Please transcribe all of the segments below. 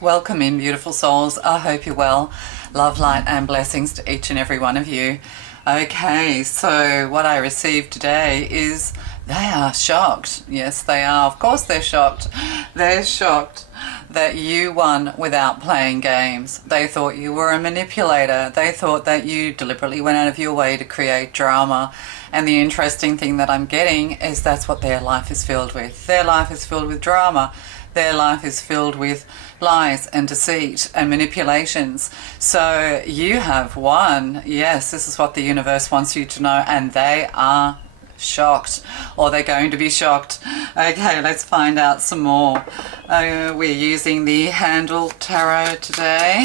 Welcome in, beautiful souls. I hope you're well. Love, light and blessings to each and every one of you. Okay, so what I received today is they are shocked. Yes, they are. Of course they're shocked. They're shocked that you won without playing games. They thought you were a manipulator. They thought that you deliberately went out of your way to create drama. And the interesting thing that I'm getting is that's what their life is filled with. Their life is filled with drama. Their life is filled with lies and deceit and manipulations. So you have won. Yes, this is what the universe wants you to know, and they are shocked, or they're going to be shocked. Okay, let's find out some more. We're using the Haindl Tarot today,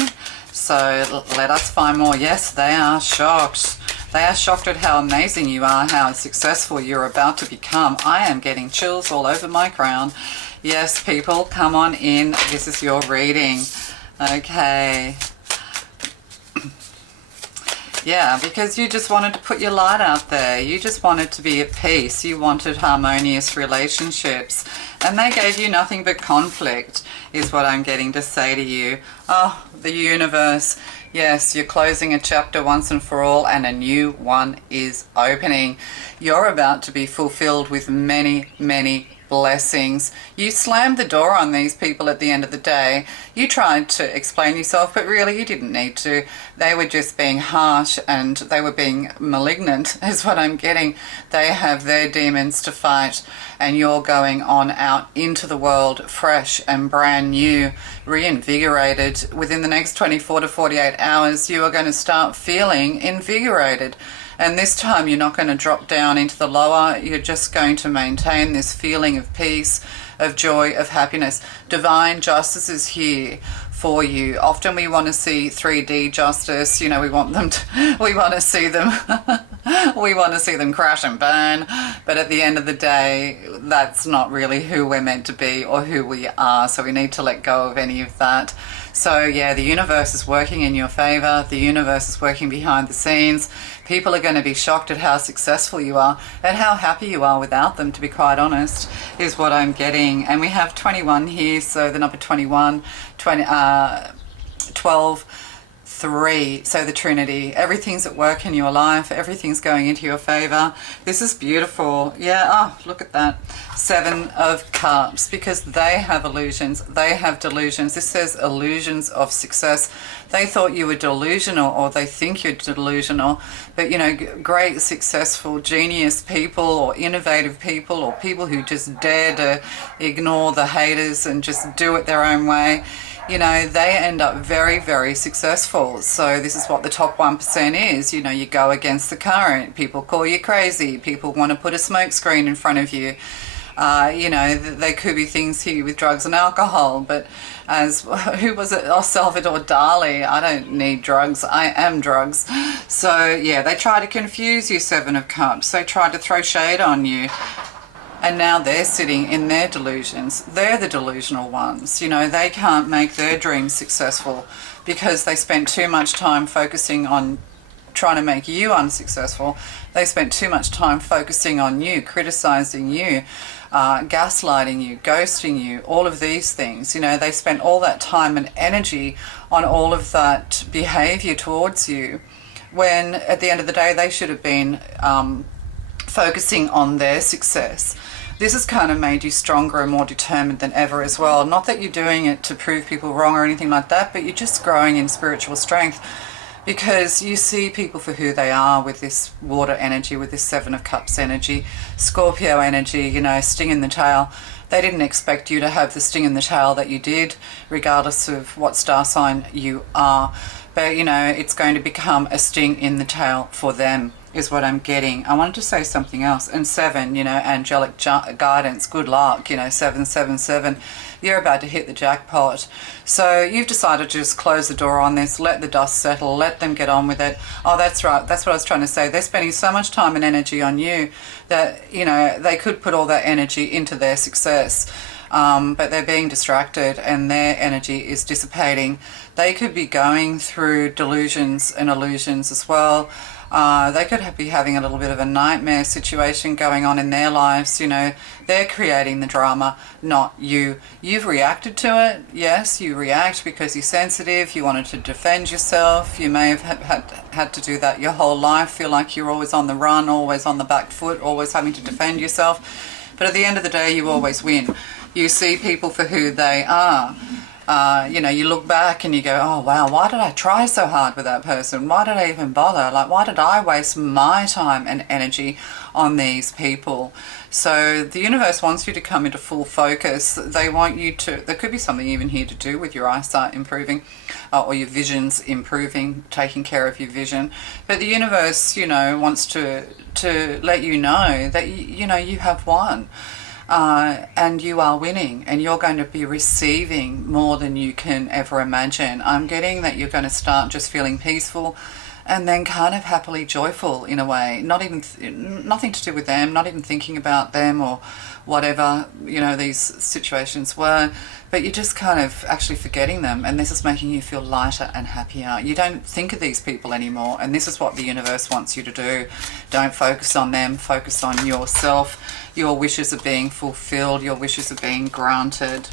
so let us find more. Yes, they are shocked. They are shocked at how amazing you are, how successful you're about to become. I am getting chills all over my crown. Yes, people, come on in. This is your reading. Okay. Yeah, because you just wanted to put your light out there. You just wanted to be at peace. You wanted harmonious relationships. And they gave you nothing but conflict, is what I'm getting to say to you. Oh, the universe. Yes, you're closing a chapter once and for all, and a new one is opening. You're about to be fulfilled with many, many blessings. You slammed the door on these people at the end of the day. You tried to explain yourself, but really you didn't need to. They were just being harsh and they were being malignant, is what I'm getting. They have their demons to fight, and you're going on out into the world fresh and brand new, reinvigorated. Within the next 24 to 48 hours, you are going to start feeling invigorated. And this time you're not going to drop down into the lower. You're just going to maintain this feeling of peace, of joy, of happiness. Divine justice is here for you. Often we want to see 3D justice. You know, we want to see them we want to see them crash and burn. But at the end of the day, that's not really who we're meant to be or who we are. So we need to let go of any of that. So yeah, the universe is working in your favor. The universe is working behind the scenes. People are going to be shocked at how successful you are, at how happy you are without them, to be quite honest, is what I'm getting. And we have 21 here, so the number 21, 12, 3, so the Trinity. Everything's at work in your life. Everything's going into your favor. This is beautiful. Yeah, oh, look at that. 7 of Cups, because they have illusions. They have delusions. This says illusions of success. They thought you were delusional, or they think you're delusional. But, you know, great, successful, genius people, or innovative people, or people who just dare to ignore the haters and just do it their own way, you know, they end up very, very successful. So this is what the top 1% is. You know, you go against the current. People call you crazy. People want to put a smoke screen in front of you. You know, there could be things here with drugs and alcohol, but as, who was it? Oh, Salvador Dali. I don't need drugs. I am drugs. So yeah, they try to confuse you, 7 of Cups. They try to throw shade on you. And now they're sitting in their delusions. They're the delusional ones. You know, they can't make their dreams successful because they spent too much time focusing on trying to make you unsuccessful. They spent too much time focusing on you, criticizing you, gaslighting you, ghosting you, all of these things. You know, they spent all that time and energy on all of that behavior towards you, when at the end of the day they should have been focusing on their success. This has kind of made you stronger and more determined than ever as well. Not that you're doing it to prove people wrong or anything like that, but you're just growing in spiritual strength because you see people for who they are with this water energy, with this 7 of Cups energy, Scorpio energy, you know, sting in the tail. They didn't expect you to have the sting in the tail that you did, regardless of what star sign you are. But, you know, it's going to become a sting in the tail for them, is what I'm getting. I wanted to say something else. And 7, you know, angelic guidance, good luck, you know, 777. You're about to hit the jackpot. So you've decided to just close the door on this, let the dust settle, let them get on with it. Oh, that's right. That's what I was trying to say. They're spending so much time and energy on you that, you know, they could put all that energy into their success. But they're being distracted and their energy is dissipating. They could be going through delusions and illusions as well. They could be having a little bit of a nightmare situation going on in their lives. You know, they're creating the drama, not you. You've reacted to it. Yes, you react because you're sensitive. You wanted to defend yourself. You may have had to do that your whole life. Feel like you're always on the run, always on the back foot, always having to defend yourself. But at the end of the day, you always win. You see people for who they are. You know, you look back and you go, oh wow, why did I try so hard with that person? Why did I even bother? Like, why did I waste my time and energy on these people? So the universe wants you to come into full focus. They want you to, there could be something even here to do with your eyesight improving, or your vision's improving, taking care of your vision. But the universe, you know, wants to let you know that, you know, you have won. And you are winning, and you're going to be receiving more than you can ever imagine. I'm getting that you're going to start just feeling peaceful and then kind of happily joyful in a way. Not even nothing to do with them, not even thinking about them or whatever, you know, these situations were, but you're just kind of actually forgetting them, and this is making you feel lighter and happier. You don't think of these people anymore, and this is what the universe wants you to do. Don't focus on them, focus on yourself. Your wishes are being fulfilled, your wishes are being granted.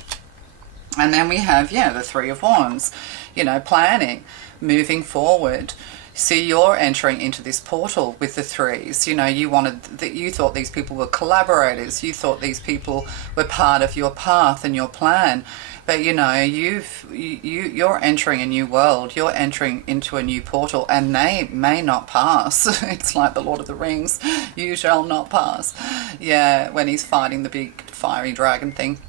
And then we have, the Three of Wands, you know, planning, moving forward. See, you're entering into this portal with the threes. You know, you thought these people were collaborators. You thought these people were part of your path and your plan. But you know, you're entering a new world. You're entering into a new portal, and they may not pass. It's like the Lord of the Rings. You shall not pass. Yeah, when he's fighting the big fiery dragon thing.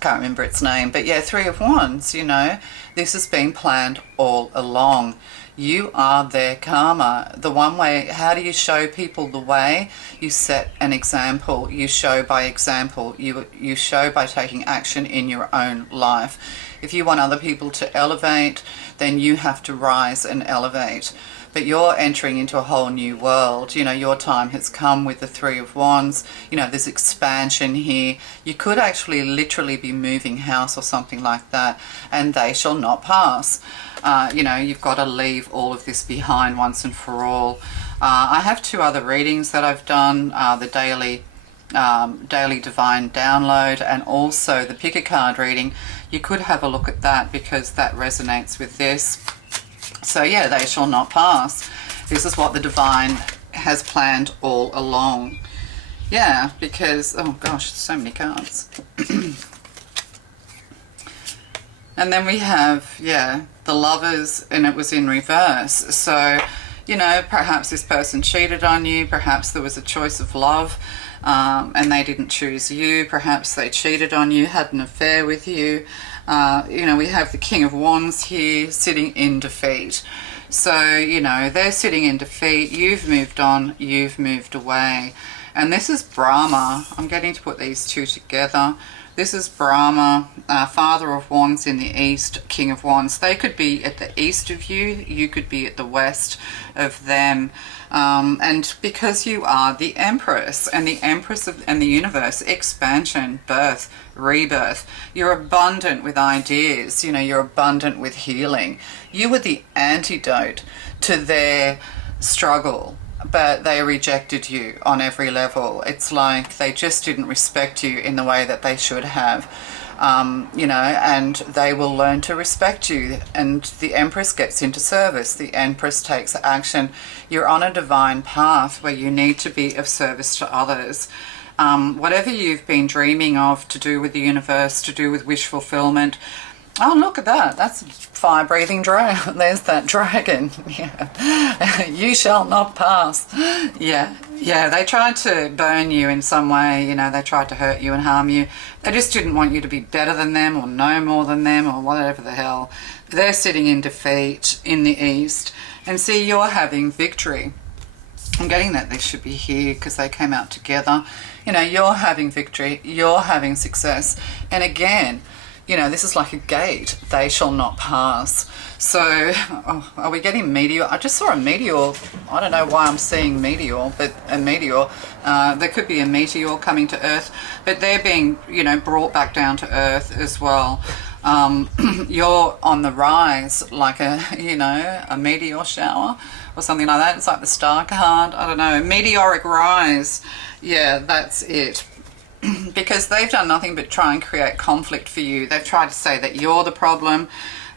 Can't remember its name. But yeah, Three of Wands, you know, this has been planned all along. You are their karma. The one way, how do you show people the way? You set an example. You show by example. You show by taking action in your own life. If you want other people to elevate, then you have to rise and elevate. But you're entering into a whole new world. You know, your time has come with the Three of Wands. You know, this expansion here. You could actually literally be moving house or something like that, and they shall not pass. You know, you've got to leave all of this behind once and for all. I have 2 other readings that I've done, the daily divine download, and also the pick a card reading. You could have a look at that because that resonates with this. So yeah, they shall not pass. This is what the divine has planned all along. Yeah, because, oh gosh, so many cards. And then we have, the Lovers, and it was in reverse. So, you know, perhaps this person cheated on you. Perhaps there was a choice of love, and they didn't choose you. Perhaps they cheated on you, had an affair with you. You know, we have the King of Wands here sitting in defeat. So, you know, they're sitting in defeat. You've moved on. You've moved away. And this is Brahma. I'm getting to put these 2 together. This is Brahma, Father of Wands in the east, King of Wands. They could be at the east of you. You could be at the west of them. And because you are the Empress, and the Empress and the universe, expansion, birth, rebirth, you're abundant with ideas. You know, you're abundant with healing. You were the antidote to their struggle, but they rejected you on every level. It's like they just didn't respect you in the way that they should have. You know, and they will learn to respect you. And the Empress gets into service. The Empress takes action. You're on a divine path where you need to be of service to others. Whatever you've been dreaming of to do with the universe, to do with wish fulfillment. Oh, look at that. That's fire-breathing dragon. There's that dragon. Yeah. You shall not pass. Yeah. They tried to burn you in some way. You know, they tried to hurt you and harm you. They just didn't want you to be better than them or know more than them or whatever the hell. They're sitting in defeat in the east. And see, you're having victory. I'm getting that this should be here because they came out together. You know, you're having victory. You're having success. And again, you know, this is like a gate. They shall not pass. So, are we getting meteor? I just saw a meteor. I don't know why I'm seeing meteor, but a meteor. There could be a meteor coming to Earth, but they're being, you know, brought back down to Earth as well. You're on the rise, like a, you know, a meteor shower or something like that. It's like the star card. I don't know. Meteoric rise. Yeah, that's it. Because they've done nothing but try and create conflict for you. They've tried to say that you're the problem.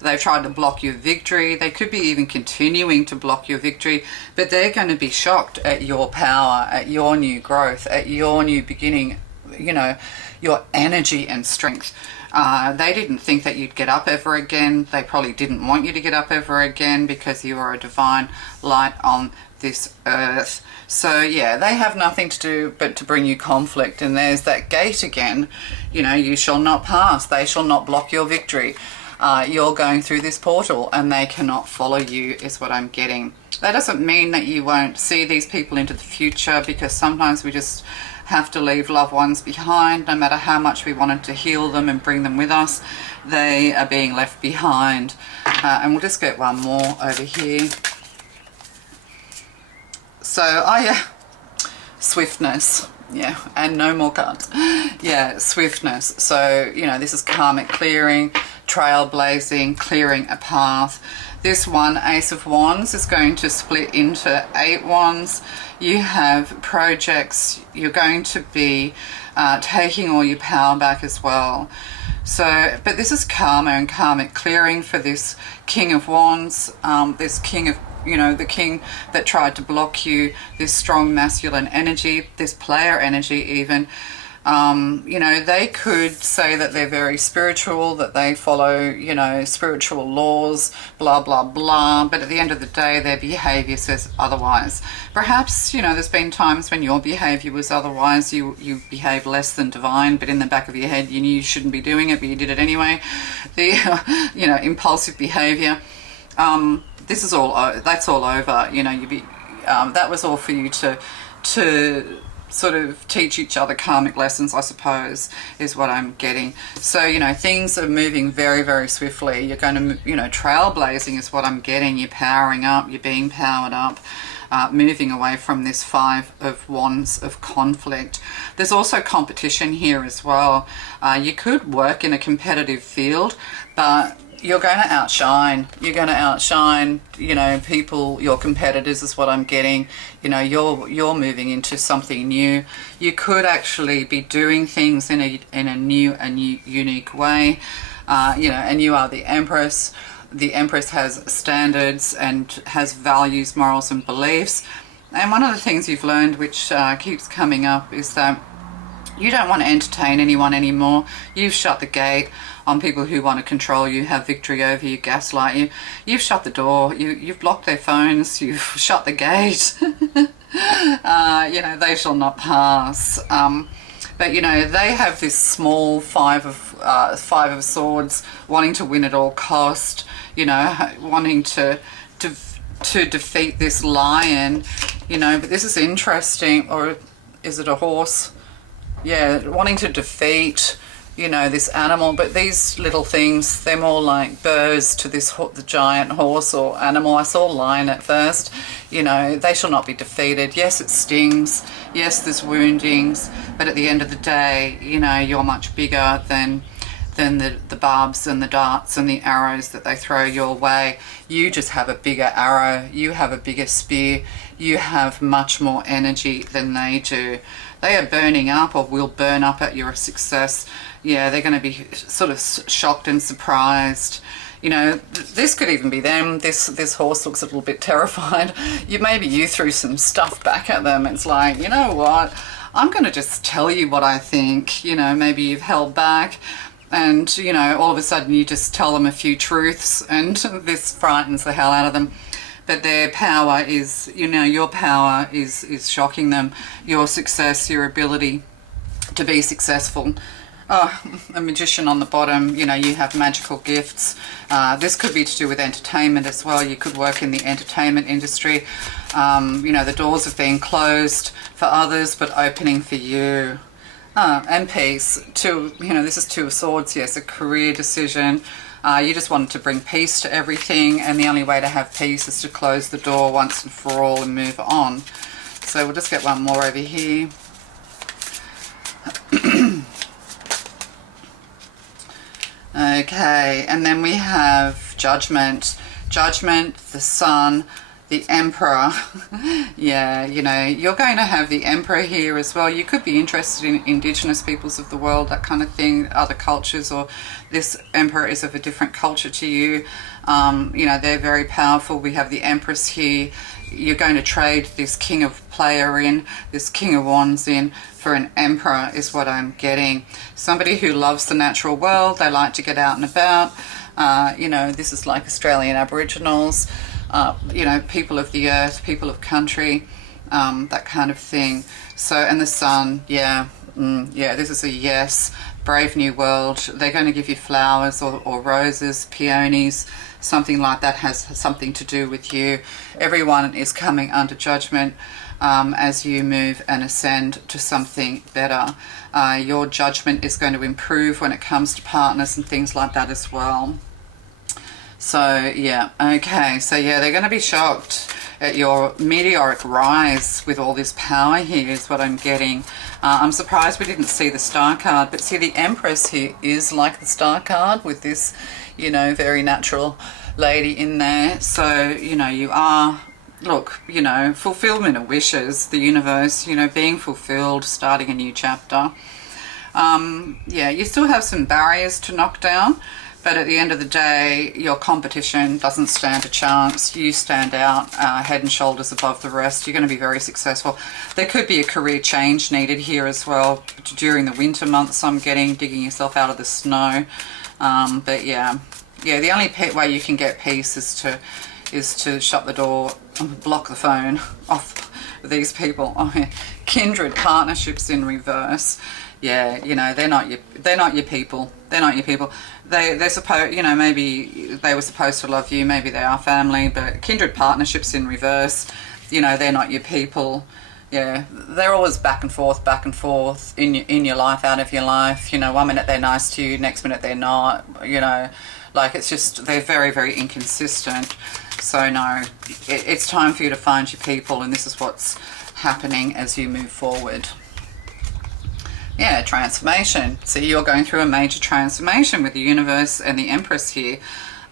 They've tried to block your victory. They could be even continuing to block your victory, but they're going to be shocked at your power, at your new growth, at your new beginning, you know, your energy and strength. They didn't think that you'd get up ever again. They probably didn't want you to get up ever again because you are a divine light on this earth. So yeah, they have nothing to do but to bring you conflict. And there's that gate again, you know, you shall not pass. They shall not block your victory. You're going through this portal and they cannot follow you, is what I'm getting. That doesn't mean that you won't see these people into the future, because sometimes we just have to leave loved ones behind. No matter how much we wanted to heal them and bring them with us, they are being left behind. And we'll just get one more over here. So, oh yeah, swiftness. Yeah, and no more cards. Yeah, swiftness. So, you know, this is karmic clearing, trailblazing, clearing a path. This one, Ace of Wands, is going to split into 8 wands. You have projects. You're going to be taking all your power back as well. So, but this is karma and karmic clearing for this King of Wands, this King of, you know, the king that tried to block you, this strong masculine energy, this player energy even. You know, they could say that they're very spiritual, that they follow, you know, spiritual laws, blah, blah, blah. But at the end of the day, their behavior says otherwise. Perhaps, you know, there's been times when your behavior was otherwise. You behave less than divine, but in the back of your head, you knew you shouldn't be doing it, but you did it anyway. The, you know, impulsive behavior. This is all, that's all over. You know, that was all for you to sort of teach each other karmic lessons, I suppose, is what I'm getting. So, you know, things are moving very, very swiftly. You're going to, you know, trailblazing is what I'm getting. You're powering up, you're being powered up, moving away from this 5 of Wands of conflict. There's also competition here as well. You could work in a competitive field, but you're going to outshine. You're going to outshine, you know, people, your competitors is what I'm getting. You know, you're moving into something new. You could actually be doing things in a new unique way. You know, and you are the Empress. The Empress has standards and has values, morals and beliefs. And one of the things you've learned, which keeps coming up, is that you don't want to entertain anyone anymore. You've shut the gate on people who want to control you, have victory over you, gaslight you. You've shut the door. You've blocked their phones. You've shut the gate. You know, they shall not pass. But, you know, they have this small 5 of Swords, wanting to win at all cost, you know, wanting to defeat this lion, you know. But this is interesting. Or is it a horse? Yeah, wanting to defeat, you know, this animal. But these little things, they're more like birds to this the giant horse or animal. I saw lion at first. You know, they shall not be defeated. Yes, it stings. Yes, there's woundings. But at the end of the day, you know, you're much bigger than the barbs and the darts and the arrows that they throw your way. You just have a bigger arrow. You have a bigger spear. You have much more energy than they do. They are burning up, or will burn up at your success. Yeah, they're going to be sort of shocked and surprised. You know, this could even be them. This horse looks a little bit terrified. Maybe you threw some stuff back at them. It's like, you know what? I'm going to just tell you what I think. You know, maybe you've held back. And, you know, all of a sudden you just tell them a few truths, and this frightens the hell out of them. But their power is, you know, your power is shocking them. Your success, your ability to be successful. Oh, a magician on the bottom, you know, you have magical gifts. This could be to do with entertainment as well. You could work in the entertainment industry. You know, the doors have been closed for others, but opening for you. And peace. You know, this is 2 of Swords. Yes, a career decision. You just wanted to bring peace to everything, and the only way to have peace is to close the door once and for all and move on. So we'll just get one more over here. Okay, and then we have Judgment. Judgment, the Sun, the Emperor. Yeah, you know, you're going to have the Emperor here as well. You could be interested in Indigenous peoples of the world, that kind of thing, other cultures, or this Emperor is of a different culture to you. You know, they're very powerful. We have the Empress here. You're going to trade this King of Player in, this King of Wands in, for an Emperor is what I'm getting. Somebody who loves the natural world. They like to get out and about. You know, this is like Australian Aboriginals, you know, people of the earth, people of country, that kind of thing. So, and the Sun, yeah, yeah, this is a yes. Brave New World. They're going to give you flowers or roses, peonies, something like that has something to do with you. Everyone is coming under judgment as you move and ascend to something better. Your judgment is going to improve when it comes to partners and things like that as well. So yeah, okay, so yeah, they're going to be shocked at your meteoric rise with all this power here is what I'm getting. I'm surprised we didn't see the Star card, but see, the Empress here is like the Star card with this, you know, very natural lady in there. So, you know, you are, look, you know, fulfillment of wishes, the universe, you know, being fulfilled, starting a new chapter. Yeah, you still have some barriers to knock down, but at the end of the day, your competition doesn't stand a chance. You stand out head and shoulders above the rest. You're going to be very successful. There could be a career change needed here as well during the winter months. I'm getting digging yourself out of the snow. But yeah, the only way you can get peace is to shut the door, block the phone off these people. Oh, yeah. Kindred partnerships in reverse. Yeah, you know, they're not your people. They're not your people. They're supposed, you know, maybe they were supposed to love you, maybe they are family, but kindred partnerships in reverse, you know, they're not your people. Yeah, they're always back and forth in your life, out of your life. You know, one minute they're nice to you, next minute they're not. You know, like it's just, they're very, very inconsistent. So no, it's time for you to find your people, and this is what's happening as you move forward. Yeah, transformation. So you're going through a major transformation with the universe and the Empress here.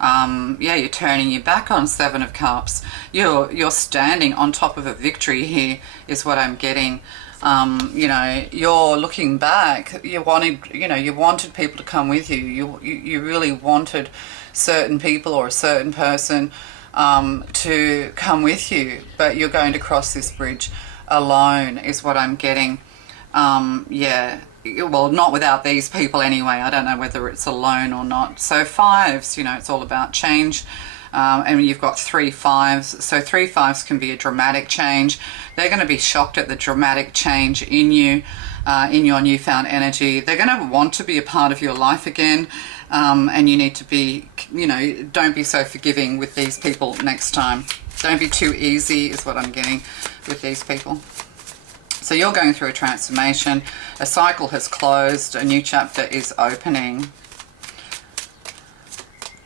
Yeah, you're turning your back on Seven of Cups. You're standing on top of a victory here is what I'm getting. You know, you're looking back. You wanted people to come with you. You really wanted certain people or a certain person to come with you, but you're going to cross this bridge alone is what I'm getting. Yeah, well, not without these people anyway. I don't know whether it's alone or not. So fives, you know, it's all about change. And you've got 3 5s. So 3 5s can be a dramatic change. They're going to be shocked at the dramatic change in you, in your newfound energy. They're going to want to be a part of your life again. And you need to be, you know, don't be so forgiving with these people next time. Don't be too easy is what I'm getting with these people. So you're going through a transformation. A cycle has closed. A new chapter is opening.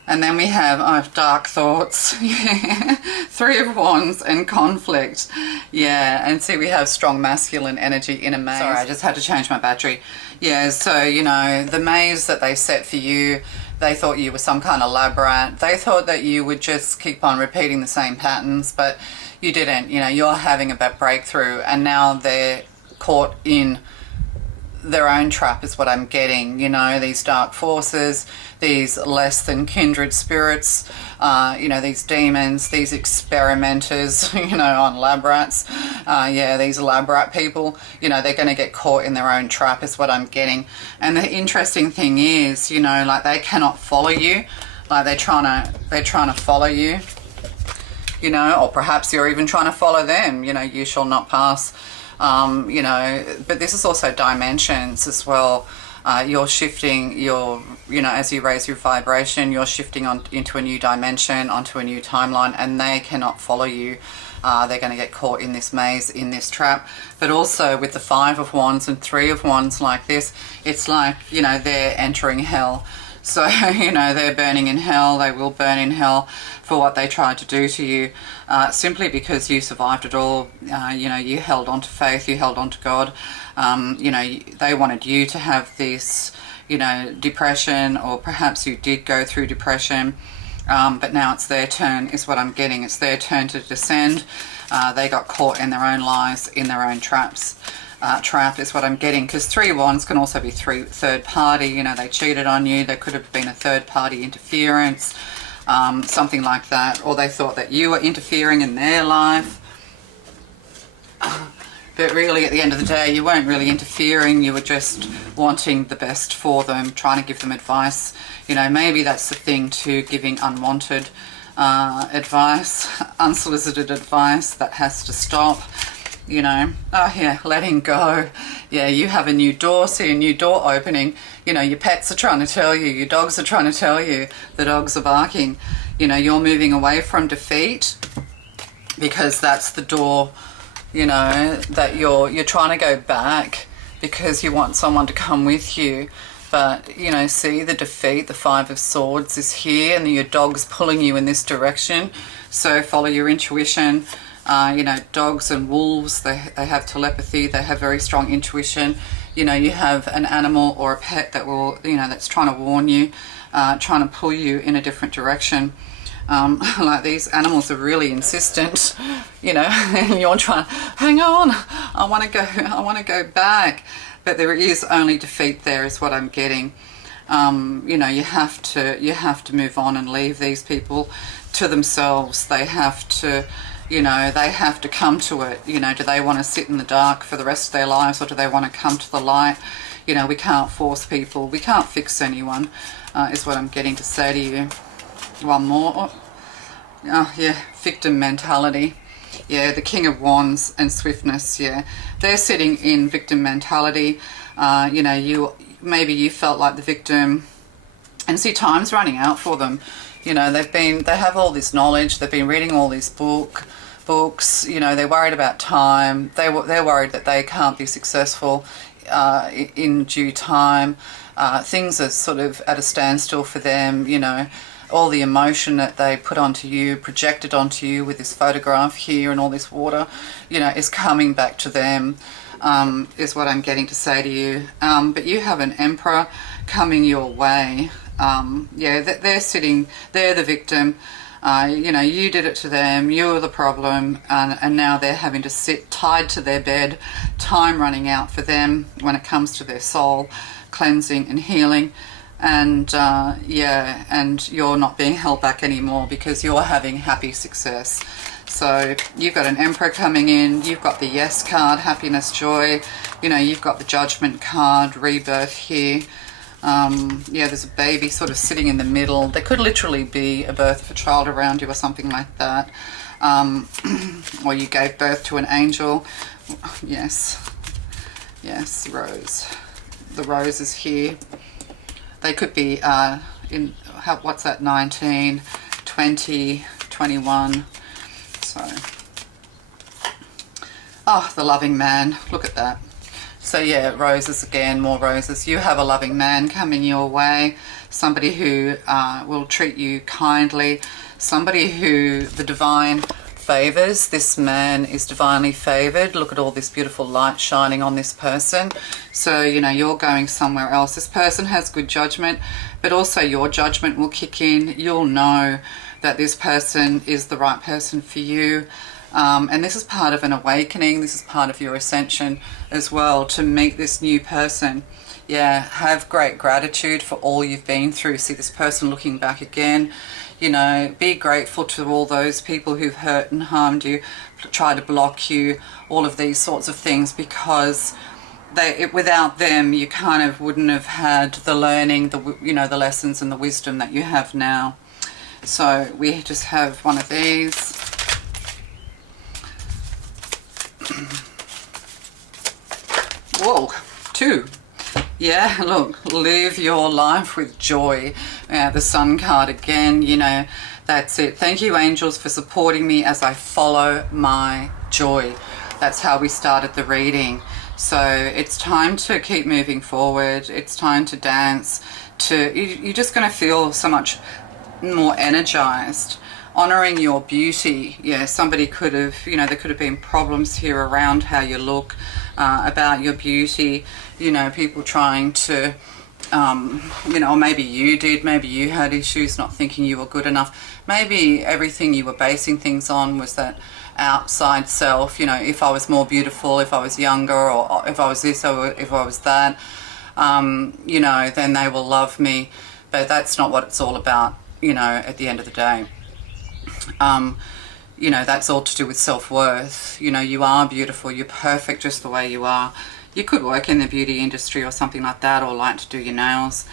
And then we have dark thoughts. 3 of Wands and conflict. Yeah, and see, we have strong masculine energy in a maze. Sorry, I just had to change my battery. Yeah, so, you know, the maze that they set for you, they thought you were some kind of lab rat. They thought that you would just keep on repeating the same patterns, but you didn't. You know, you're having a breakthrough, and now they're caught in their own trap is what I'm getting. You know, these dark forces, these less than kindred spirits, you know, these demons, these experimenters, you know, on lab rats. Yeah, these lab rat people, you know, they're going to get caught in their own trap is what I'm getting. And the interesting thing is, you know, like they cannot follow you. Like they're trying to follow you, you know, or perhaps you're even trying to follow them. You know, you shall not pass. You know, but this is also dimensions as well. You're shifting you know, as you raise your vibration, you're shifting on into a new dimension, onto a new timeline, and they cannot follow you. They're going to get caught in this maze, in this trap. But also with the 5 of Wands and 3 of Wands like this, it's like, you know, they're entering hell. So, you know, they're burning in hell. They will burn in hell for what they tried to do to you, simply because you survived it all. You know, you held on to faith, you held on to God. You know, they wanted you to have this, you know, depression, or perhaps you did go through depression, but now it's their turn, is what I'm getting. It's their turn to descend. They got caught in their own lies, in their own traps. Trap is what I'm getting, because 3 wands can also be third party. You know, they cheated on you. There could have been a third party interference, something like that, or they thought that you were interfering in their life. But really, at the end of the day, you weren't really interfering. You were just wanting the best for them, trying to give them advice. You know, maybe that's the thing too, giving unwanted advice, unsolicited advice. That has to stop. You know, oh yeah, letting go. Yeah, you have a new door, see a new door opening. You know, your pets are trying to tell you, your dogs are trying to tell you, the dogs are barking. You know, you're moving away from defeat, because that's the door, you know, that you're trying to go back because you want someone to come with you. But, you know, see the defeat, the 5 of Swords is here, and your dog's pulling you in this direction. So follow your intuition. You know, dogs and wolves, they have telepathy, they have very strong intuition. You know, you have an animal or a pet that will, you know, that's trying to warn you, trying to pull you in a different direction. Like, these animals are really insistent, you know, and you're trying, hang on, I want to go back. But there is only defeat there, is what I'm getting. You know, you have to move on and leave these people to themselves. They have to, you know, they have to come to it. You know, do they want to sit in the dark for the rest of their lives, or do they want to come to the light? You know, we can't force people. We can't fix anyone, is what I'm getting to say to you. One more. Oh, yeah, victim mentality. Yeah, the King of Wands and swiftness, yeah. They're sitting in victim mentality. You know, maybe you felt like the victim, and see, time's running out for them. You know, they have all this knowledge, they've been reading all these books, you know, they're worried about time, they're worried that they can't be successful in due time. Things are sort of at a standstill for them, you know. All the emotion that they put onto you, projected onto you with this photograph here and all this water, you know, is coming back to them, is what I'm getting to say to you. But you have an Emperor coming your way. Yeah, they're the victim. You know, you did it to them, you were the problem, and now they're having to sit tied to their bed, time running out for them when it comes to their soul cleansing and healing. And yeah, and you're not being held back anymore because you're having happy success. So you've got an Emperor coming in, you've got the Yes card, happiness, joy, you know, you've got the Judgment card, rebirth here. Yeah, there's a baby sort of sitting in the middle. There could literally be a birth of a child around you or something like that. Or you gave birth to an angel. Yes, yes, rose. The rose is here. They could be what's that, 19, 20, 21. So, oh, the loving man, look at that. So yeah, roses again, more roses. You have a loving man coming your way, somebody who will treat you kindly, somebody who the divine favors. This man is divinely favored. Look at all this beautiful light shining on this person. So, you know, you're going somewhere else. This person has good judgment, but also your judgment will kick in. You'll know that this person is the right person for you. And this is part of an awakening. This is part of your ascension as well, to meet this new person. Yeah, have great gratitude for all you've been through. See this person looking back again. You know, be grateful to all those people who've hurt and harmed you, try to block you, all of these sorts of things, because without them, you kind of wouldn't have had the learning, you know, the lessons and the wisdom that you have now. So we just have one of these. Whoa, 2. Yeah, look, live your life with joy. The Sun card again, you know, that's it. Thank you, angels, for supporting me as I follow my joy. That's how we started the reading. So it's time to keep moving forward. It's time to dance. You're just going to feel so much more energized. Honoring your beauty. Yeah, somebody could have, you know, there could have been problems here around how you look, about your beauty, you know, people trying to You know, or maybe you did, maybe you had issues not thinking you were good enough. Maybe everything you were basing things on was that outside self, you know, if I was more beautiful, if I was younger, or if I was this, or if I was that, you know, then they will love me. But that's not what it's all about, you know, at the end of the day. You know, that's all to do with self-worth. You know, you are beautiful, you're perfect just the way you are. You could work in the beauty industry or something like that, or like to do your nails.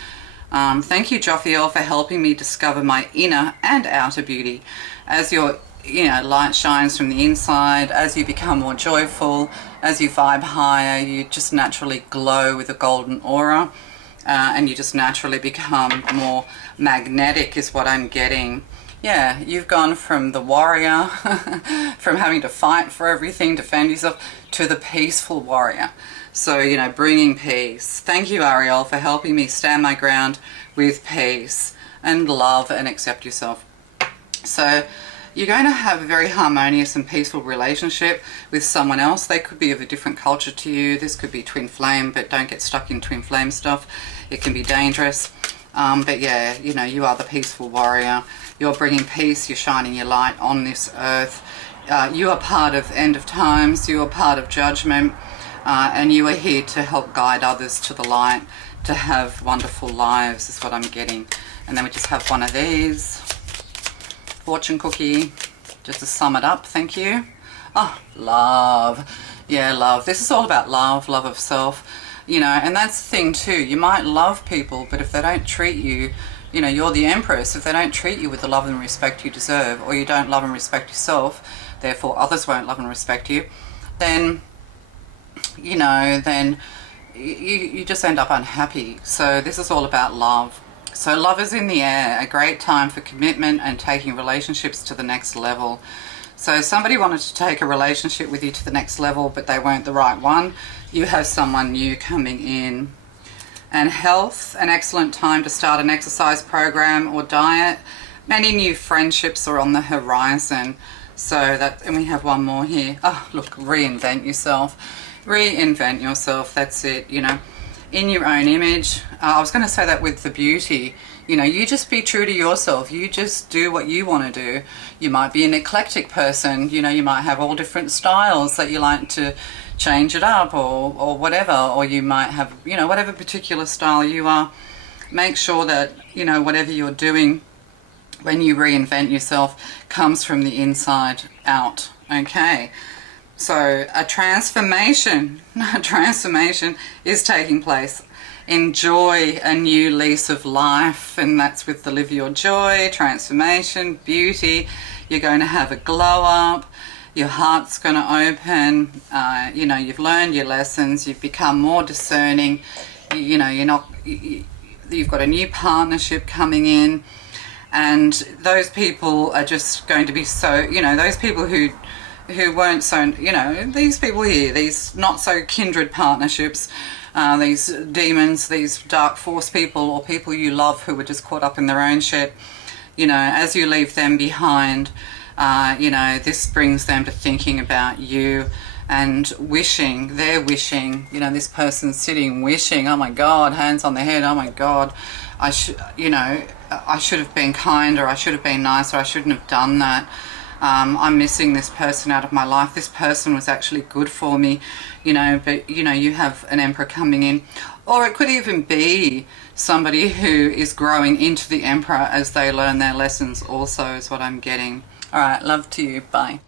Thank you, Jophiel, for helping me discover my inner and outer beauty. As your, you know, light shines from the inside, as you become more joyful, as you vibe higher, you just naturally glow with a golden aura, and you just naturally become more magnetic is what I'm getting. Yeah, you've gone from the warrior, from having to fight for everything, defend yourself, to the peaceful warrior. So, you know, bringing peace. Thank you, Ariel, for helping me stand my ground with peace and love and accept yourself. So you're going to have a very harmonious and peaceful relationship with someone else. They could be of a different culture to you. This could be twin flame, but don't get stuck in twin flame stuff. It can be dangerous. But yeah, you know, you are the peaceful warrior. You're bringing peace, you're shining your light on this earth. You are part of end of times, you are part of judgment, and you are here to help guide others to the light, to have wonderful lives is what I'm getting. And then we just have one of these, fortune cookie, just to sum it up. Thank you. Oh, love. Yeah, love. This is all about love, love of self. You know, and that's the thing too. You might love people, but if they don't treat you, you know, you're the empress. If they don't treat you with the love and respect you deserve, or you don't love and respect yourself, therefore others won't love and respect you, then, you know, then you just end up unhappy. So this is all about love. So love is in the air, a great time for commitment and taking relationships to the next level. So somebody wanted to take a relationship with you to the next level, but they weren't the right one. You have someone new coming in. And health, an excellent time to start an exercise program or diet. Many new friendships are on the horizon. So that, and we have one more here. Oh, look, reinvent yourself. Reinvent yourself, that's it, you know, in your own image. I was going to say that with the beauty. You know, you just be true to yourself. You just do what you want to do. You might be an eclectic person. You know, you might have all different styles that you like to change it up, or whatever. Or you might have, you know, whatever particular style you are. Make sure that, you know, whatever you're doing when you reinvent yourself comes from the inside out. Okay. So a transformation is taking place. Enjoy a new lease of life, and that's with the Live Your Joy, transformation, beauty. You're going to have a glow up, your heart's going to open, you know, you've learned your lessons, you've become more discerning, you know, you've got a new partnership coming in, and those people are just going to be so, you know, those people who weren't so, you know, these people here, these not so kindred partnerships, these demons, these dark force people, or people you love who were just caught up in their own shit, you know, as you leave them behind, you know, this brings them to thinking about you and wishing, they're wishing, you know, this person's sitting wishing, oh my God, hands on their head, oh my God, I should, you know, I should have been kinder, I should have been nicer, I shouldn't have done that. I'm missing this person out of my life. This person was actually good for me, you know, but, you know, you have an Emperor coming in. Or it could even be somebody who is growing into the Emperor as they learn their lessons also, is what I'm getting. All right, love to you. Bye.